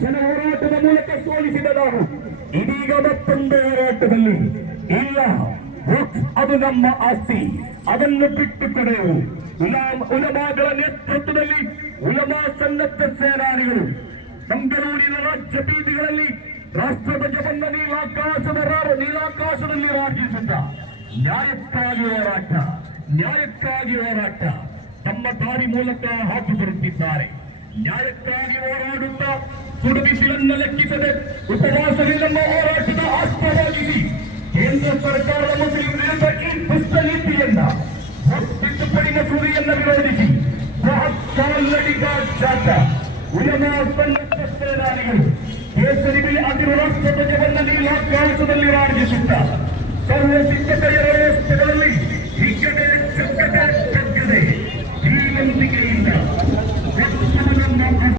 ಜನ ಹೋರಾಟದ ಮೂಲಕ ಸೋಲಿಸಿದ ನಾವು ಇದೀಗ ಮತ್ತೊಂದು ಹೋರಾಟದಲ್ಲಿ ಇಲ್ಲ, ಅದು ನಮ್ಮ ಆಸ್ತಿ, ಅದನ್ನು ಬಿಟ್ಟು ಕೊಡೆವು. ಉಲಮಾಗಳ ನೇತೃತ್ವದಲ್ಲಿ ಉಲಮಾ ಸನ್ನದ್ಧ ಸೇನಾನಿಗಳು ಮಂಗಳೂರಿನ ರಾಜ್ಯ ಬೀದಿಗಳಲ್ಲಿ ರಾಷ್ಟ್ರಧ್ವಜವನ್ನು ನೀಲಾಕಾಶದಲ್ಲಿ ರಾಜಿಸುತ್ತ ನ್ಯಾಯಕ್ಕಾಗಿ ಹೋರಾಟ ತಮ್ಮ ದಾರಿ ಮೂಲಕ ಹಾಕಿ ಬರುತ್ತಿದ್ದಾರೆ. ನ್ಯಾಯಕ್ಕಾಗಿ ಹೋರಾಡುತ್ತಾ ಸುಡು ಬಿಸಿಲನ್ನು ಲೆಕ್ಕಿಸದೆ ಉಪವಾಸವಿಲ್ಲ ಹೋರಾಟದ ಆಸ್ಪದವಾಗಿಸಿ ಕೇಂದ್ರ ಸರ್ಕಾರದ ಮುಸ್ಲಿಂ ವಿರುದ್ಧ ಈ ದುಷ್ಟ ನೀತಿಯನ್ನ ತಿದ್ದುಪಡಿ ಮಸೂದೆಯನ್ನು ವಿರೋಧಿಸಿ ಕಾಲ್ನಡಿಗ ಜಾತ ಉಲಮಾ ಸನ್ನದ್ಧ ಸೇನಾನಿಗಳು ಕೇಸರಿ ಬಿಳಿ ಹಸಿರು ರಾಷ್ಟ್ರಧ್ವಜವನ್ನು ನೀಲಾಕಾಶದಲ್ಲಿ ರಾಜಿಸುತ್ತ ಸರ್ವ ಸಿದ್ಧತೆಯ ವ್ಯವಸ್ಥೆಗಳಲ್ಲಿ ವಿಜ್ಞತೆ